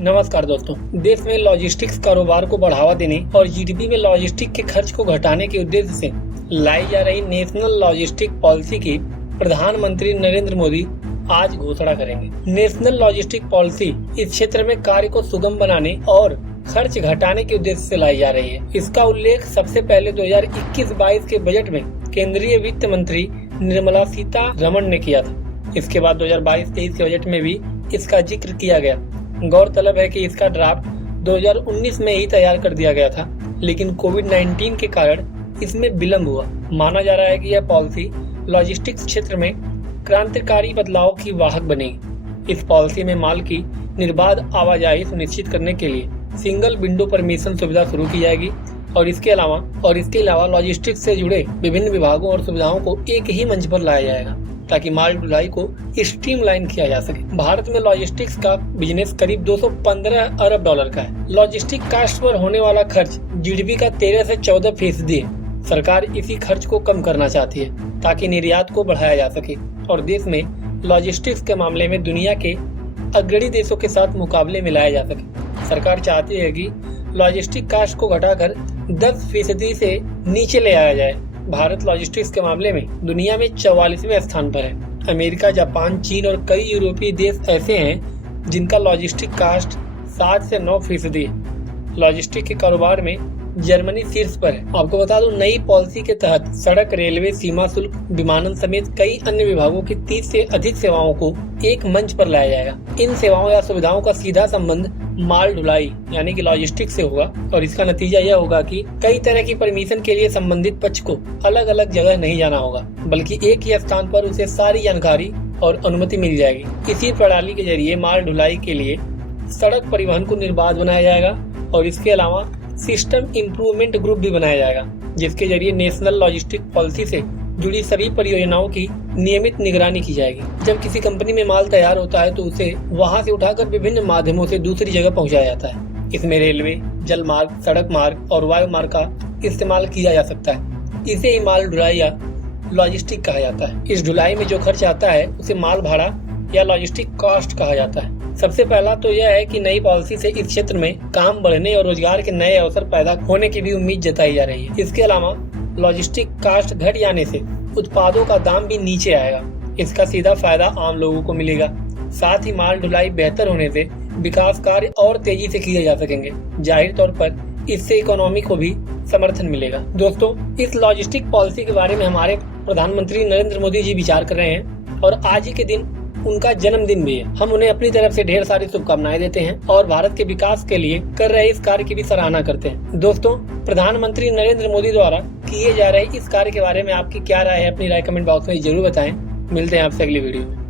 नमस्कार दोस्तों। देश में लॉजिस्टिक्स कारोबार को बढ़ावा देने और जीडीपी में लॉजिस्टिक के खर्च को घटाने के उद्देश्य से लाई जा रही नेशनल लॉजिस्टिक पॉलिसी की प्रधानमंत्री नरेंद्र मोदी आज घोषणा करेंगे। नेशनल लॉजिस्टिक पॉलिसी इस क्षेत्र में कार्य को सुगम बनाने और खर्च घटाने के उद्देश्य से लाई जा रही है। इसका उल्लेख सबसे पहले 2021-22 के बजट में केंद्रीय वित्त मंत्री निर्मला सीतारमण ने किया था। इसके बाद 2022-23 के बजट में भी इसका जिक्र किया गया। गौरतलब है कि इसका ड्राफ्ट 2019 में ही तैयार कर दिया गया था, लेकिन कोविड-19 के कारण इसमें विलंब हुआ। माना जा रहा है कि यह पॉलिसी लॉजिस्टिक्स क्षेत्र में क्रांतिकारी बदलाव की वाहक बनेगी। इस पॉलिसी में माल की निर्बाध आवाजाही सुनिश्चित करने के लिए सिंगल विंडो परमिशन सुविधा शुरू की जाएगी और इसके अलावा लॉजिस्टिक्स से जुड़े विभिन्न विभागों और सुविधाओं को एक ही मंच पर लाया जाएगा ताकि माल ढुलाई को स्ट्रीमलाइन किया जा सके। भारत में लॉजिस्टिक्स का बिजनेस करीब 215 अरब डॉलर का है। लॉजिस्टिक कास्ट पर होने वाला खर्च जीडीपी का 13 से 14% है। सरकार इसी खर्च को कम करना चाहती है ताकि निर्यात को बढ़ाया जा सके और देश में लॉजिस्टिक्स के मामले में दुनिया के अग्रणी देशों के साथ मुकाबले में लाया जा सके। सरकार चाहती है कि लॉजिस्टिक कास्ट को घटाकर 10% से नीचे ले आया जाए। भारत लॉजिस्टिक्स के मामले में दुनिया में 44वें स्थान पर है। अमेरिका, जापान, चीन और कई यूरोपीय देश ऐसे हैं जिनका लॉजिस्टिक कास्ट 7 से 9% है। लॉजिस्टिक के कारोबार में जर्मनी शीर्ष पर है। आपको बता दूं, नई पॉलिसी के तहत सड़क, रेलवे, सीमा शुल्क, विमानन समेत कई अन्य विभागों की 30 से अधिक सेवाओं को एक मंच पर लाया जाएगा। इन सेवाओं या सुविधाओं का सीधा संबंध माल ढुलाई यानी कि लॉजिस्टिक से होगा और इसका नतीजा यह होगा कि कई तरह की परमिशन के लिए संबंधित पक्ष को अलग अलग जगह नहीं जाना होगा, बल्कि एक ही स्थान पर उसे सारी जानकारी और अनुमति मिल जाएगी। इसी प्रणाली के जरिए माल ढुलाई के लिए सड़क परिवहन को निर्बाध बनाया जाएगा और इसके अलावा सिस्टम इम्प्रूवमेंट ग्रुप भी बनाया जाएगा, जिसके जरिए नेशनल लॉजिस्टिक पॉलिसी से जुड़ी सभी परियोजनाओं की नियमित निगरानी की जाएगी। जब किसी कंपनी में माल तैयार होता है तो उसे वहां से उठाकर विभिन्न माध्यमों से दूसरी जगह पहुंचाया जाता है। इसमें रेलवे, जल मार्ग, सड़क मार्ग और वायु मार्ग का इस्तेमाल किया जा सकता है। इसे ही माल ढुलाई या लॉजिस्टिक कहा जाता है। इस ढुलाई में जो खर्च आता है उसे माल भाड़ा या लॉजिस्टिक कॉस्ट कहा जाता है। सबसे पहला तो यह है कि नई पॉलिसी से इस क्षेत्र में काम बढ़ने और रोजगार के नए अवसर पैदा होने की भी उम्मीद जताई जा रही है। इसके अलावा लॉजिस्टिक कास्ट घट जाने से उत्पादों का दाम भी नीचे आएगा। इसका सीधा फायदा आम लोगों को मिलेगा। साथ ही माल ढुलाई बेहतर होने से विकास कार्य और तेजी से किए जा सकेंगे। जाहिर तौर पर इससे इकोनॉमी को भी समर्थन मिलेगा। दोस्तों, इस लॉजिस्टिक पॉलिसी के बारे में हमारे प्रधानमंत्री नरेंद्र मोदी जी विचार कर रहे हैं और आज ही के दिन उनका जन्मदिन भी है। हम उन्हें अपनी तरफ से ढेर सारी शुभकामनाएं देते हैं और भारत के विकास के लिए कर रहे इस कार्य की भी सराहना करते हैं। दोस्तों, प्रधानमंत्री नरेंद्र मोदी द्वारा किए जा रहे इस कार्य के बारे में आपकी क्या राय है? अपनी राय कमेंट बॉक्स में जरूर बताएं। मिलते हैं आपसे अगली वीडियो में।